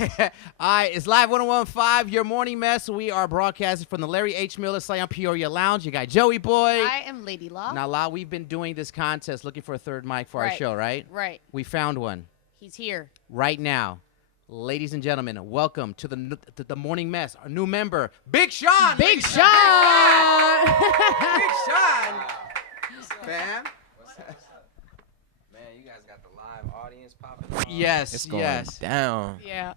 All right, it's live 1015, your morning mess. We are broadcasting from the Larry H. Miller Slam Peoria Lounge. You got Joey Boy. I am Lady Law. Now, La, we've been doing this contest looking for a third mic for our show, right? Right. We found one. He's here. Right now. Ladies and gentlemen, welcome to the morning mess. Our new member, Big Sean. Big Sean. Big Sean. Fam. Man, you guys got the live audience popping. Yes, It's going yes. down. Yeah.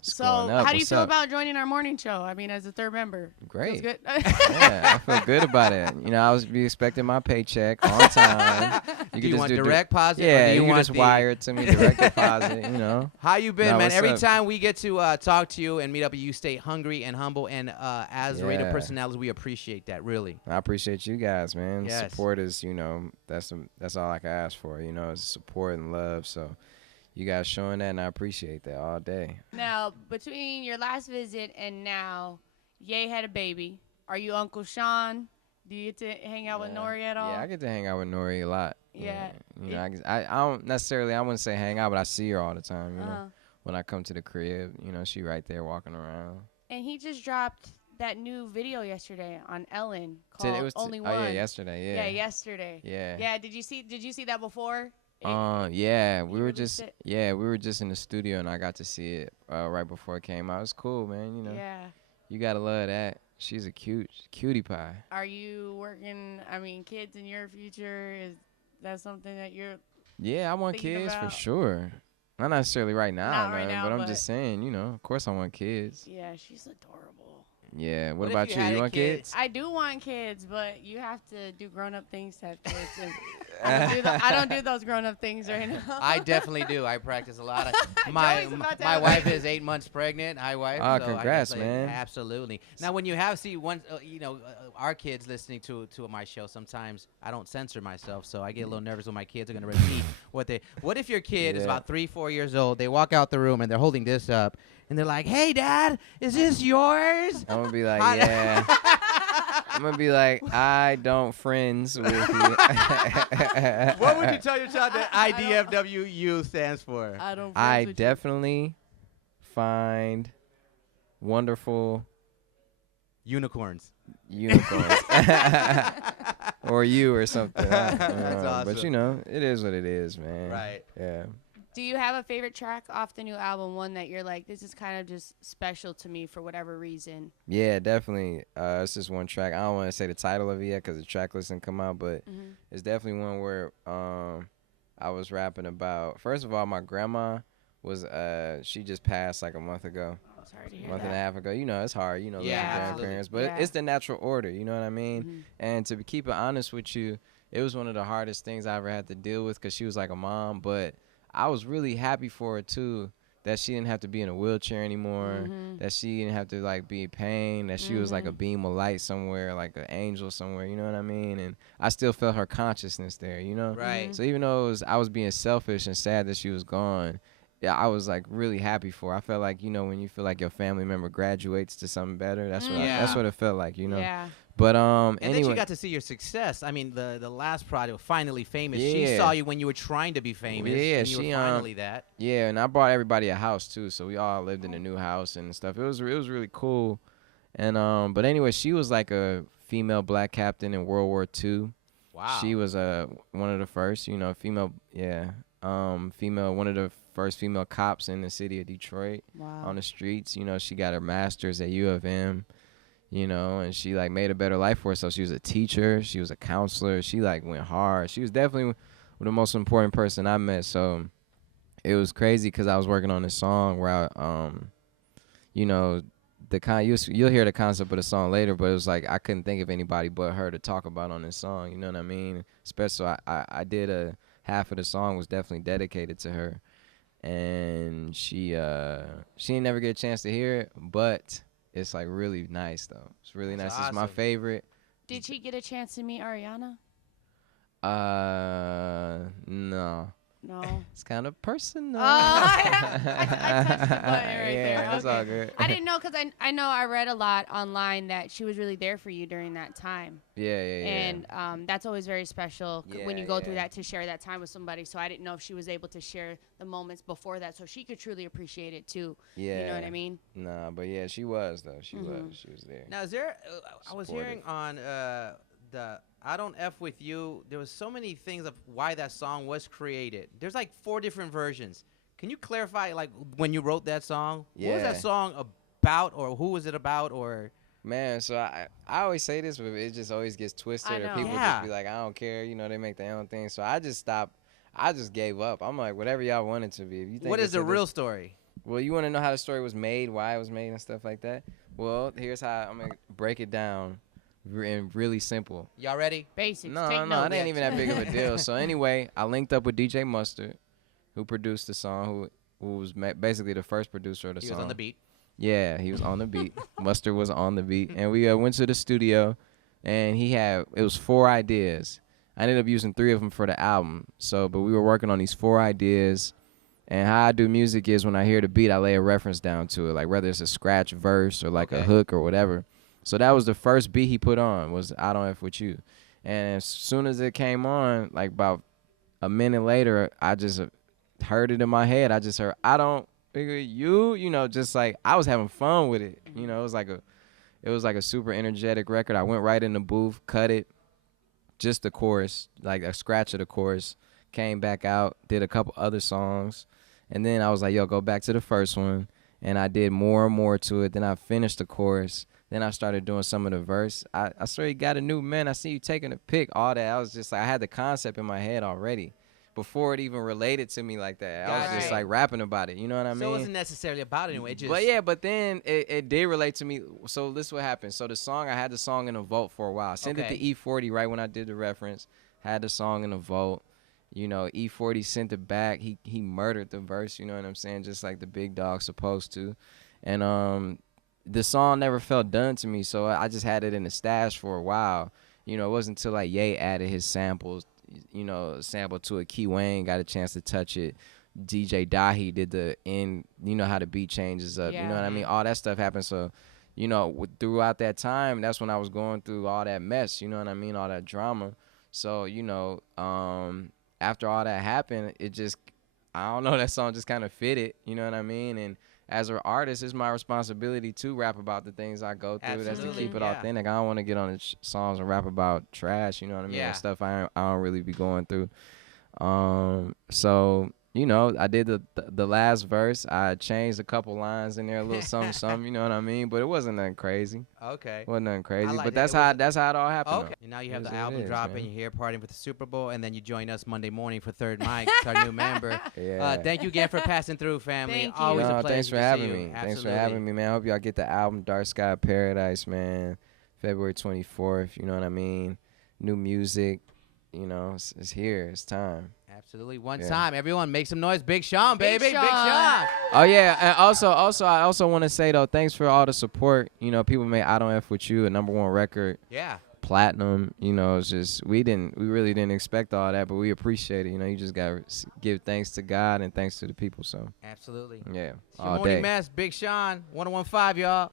It's So, going up. how do you What's feel up? about joining our morning show? I mean, as a third member. Great. Feels good? Yeah, I feel good about it. You know, I was be expecting my paycheck on time. Do could you just want do direct deposit? Yeah, or do you want just wire it to me, direct deposit. You know. How you been, Nah, man? what's Every up? time we get to talk to you and meet up, you stay hungry and humble. And as radio Yeah. personalities, we appreciate that, really. I appreciate you guys, man. Yes. Support is, you know, that's all I can ask for. You know, is support and love. So, you guys showing that, and I appreciate that all day. Now, between your last visit and now, Ye had a baby. Are you Uncle Sean? Do you get to hang out with Nori at all? Yeah, I get to hang out with Nori a lot. Yeah. You know, I don't necessarily, I wouldn't say hang out, but I see her all the time, you know. Uh-huh. When I come to the crib, you know, she right there walking around. And he just dropped that new video yesterday on Ellen called It was Only One. Oh, yeah, yesterday, yeah. Yeah, yesterday. Yeah. Yeah, did you see that before? Yeah, we you were released just it? we were just in the studio and I got to see it right before it came out. It was cool, man. You know, Yeah. you gotta love that. She's a cutie pie. Are you working, I mean, kids in your future? Is that something that you're Yeah, I want Thinking kids for about- sure. Not necessarily right now, Not man, right now, but I'm but- just saying, you know, of course I want kids. Yeah, she's adorable. Yeah. What What if about you you? had You a want kid? kids? I do want kids, but you have to do grown-up things to have kids. And I don't do those grown-up things right now. I definitely do. I practice a lot. Joey's My about to my have- wife is 8 months pregnant. Hi, wife. Oh, so congrats, I guess, man. Absolutely. Now, when you have our kids listening to my show, sometimes I don't censor myself, so I get a little nervous when my kids are gonna repeat what they. What if your kid is Yeah. about 3-4 years old? They walk out the room and they're holding this up, and they're like, "Hey, Dad, is this yours?" I'm gonna be like, How- yeah. I'm gonna be like, I don't friends with you. What would you tell your child that IDFWU stands for? I don't. I friends with you. definitely find wonderful Unicorns. unicorns. Or you or something. That's But awesome. you know, it is what it is, man. Right. Yeah. Do you have a favorite track off the new album? One that you're like, this is kind of just special to me for whatever reason. Yeah, definitely. It's just one track. I don't want to say the title of it yet because the track list didn't come out, but Mhm. it's definitely one where I was rapping about. First of all, my grandma was she just passed like a month ago. Oh, sorry to hear Month that. and a half ago. You know, it's hard, you know, losing Yeah, absolutely. grandparents, but Yeah. it's the natural order, you know what I mean? Mhm. And to keep it honest with you, it was one of the hardest things I ever had to deal with because she was like a mom, but I was really happy for her too, that she didn't have to be in a wheelchair anymore, Mhm. that she didn't have to like be in pain, that she was like a beam of light somewhere, like an angel somewhere, you know what I mean? And I still felt her consciousness there, you know? Right. So even though I was being selfish and sad that she was gone, yeah, I was like really happy for her. I felt like, you know, when you feel like your family member graduates to something better, that's what Yeah. that's what it felt like, you know. Yeah. But And anyway, then you got to see your success. I mean, the last project, Finally Famous. She Yeah. saw you when you were trying to be famous. Yeah, and you she, were finally that. yeah, and I brought everybody a house too, so we all lived in a new house and stuff. It was really cool. And but anyway, she was like a female black captain in World War II. Wow. She was one of the first, you know, female one of the first female cops in the city of Detroit Wow. on the streets. You know, she got her master's at U of M, you know, and she like made a better life for herself. She was a teacher, she was a counselor, she like went hard. She was definitely the most important person I met. So it was crazy because I was working on this song where I, you know, you'll hear the concept of the song later, but it was like I couldn't think of anybody but her to talk about on this song. You know what I mean? Especially I did half of the song was definitely dedicated to her, and she didn't never get a chance to hear it, but it's like really nice though. It's really That's nice. It's my awesome. favorite. Did she get a chance to meet Ariana? No. No. It's kind of personal. Oh, I touched the button right yeah, there. that's Okay. all good. I didn't know because I know I read a lot online that she was really there for you during that time. Yeah. And that's always very special when you Yeah, go through yeah. that to share that time with somebody. So I didn't know if she was able to share the moments before that so she could truly appreciate it too. Yeah. You know what I mean? Nah, but yeah, she was though. She Mhm. was there. Now, is there? I was hearing Supportive. on the "I Don't F with You." There was so many things of why that song was created. There's like 4 different versions. Can you clarify, like, when you wrote that song? What was that Yeah. song about, or who was it about, or? Man, so I always say this, but it just always gets twisted, or know. people Yeah. just be like, I don't care, you know, they make their own thing. So I just stopped. I just gave up. I'm like, whatever y'all want it to be. If you think What is it's the a- real story? Well, you want to know how the story was made, why it was made, and stuff like that. Well, here's how I'm gonna break it down, and really simple. Y'all ready? Basics. No, Take no, notes. it ain't even that big of a deal. So anyway, I linked up with DJ Mustard, who produced the song, who was basically the first producer of the He song. was on the beat. Yeah, he was on the beat. Mustard was on the beat, and we went to the studio, and it was 4 ideas. I ended up using 3 of them for the album. So, but we were working on these 4 ideas, and how I do music is when I hear the beat, I lay a reference down to it, like whether it's a scratch verse or like a Okay. hook or whatever. So that was the first beat he put on, was "I Don't F With You," and as soon as it came on, like about a minute later, I just heard it in my head. I just heard, "I don't figure you," just like I was having fun with it. It was like a super energetic record. I went right in the booth, cut it, just the chorus, like a scratch of the chorus, came back out, did a couple other songs, and then I was like, yo, go back to the first one, and I did more and more to it. Then I finished the chorus. Then I started doing some of the verse. I saw you got a new man. I see you taking a pic, all that. I was just like, I had the concept in my head already before it even related to me like that. I was just Right. like rapping about it. You know what I mean? So it wasn't necessarily about it anyway. It just. But then it did relate to me. So this is what happened. So I had the song in a vault for a while. I sent it Okay. to E40 right when I did the reference. Had the song in a vault. E40 sent it back. He murdered the verse. You know what I'm saying? Just like the big dog supposed to. And the song never felt done to me. So I just had it in the stash for a while. It wasn't until like Ye added his samples. Sample to a Key Wayne, got a chance to touch it. DJ Dahi did the end, how the beat changes up, you know what I mean? All that stuff happened. So, throughout that time, that's when I was going through all that mess, you know what I mean? All that drama. So, after all that happened, it just, I don't know, that song just kind of fitted, you know what I mean? And as an artist, it's my responsibility to rap about the things I go through. That's to Absolutely, keep it yeah. authentic. I don't want to get on the songs and rap about trash, you know what I mean? Yeah. And stuff I don't really be going through. So, I did the last verse. I changed a couple lines in there, a little something, you know what I mean? But it wasn't nothing crazy. Okay. Wasn't nothing crazy. liked but it. that's It how wasn't- that's how it all happened. Okay. And now you have It the is what it album is, dropping. man. You're here partying with the Super Bowl, and then you join us Monday morning for Third Mic, our new member. though. Yeah. Thank you again for passing through, family. Thank you. Always a No, pleasure. thanks for to see having you. me. Thanks for Absolutely. having me, man. I hope y'all get the album Dark Sky Paradise, man. February 24th, you know what I mean? New music, it's here. It's time. Absolutely. One Yeah. time, everyone, make some noise. Big Sean, Big baby. Big Sean. Sean. Oh yeah, and also I also want to say though, thanks for all the support. People made "I Don't F With You" a #1 record, Yeah. platinum. It's just we really didn't expect all that, but we appreciate it. You just gotta give thanks to God and thanks to the people. So Absolutely. yeah, It's your all morning day. mess. Big Sean, 1015, y'all.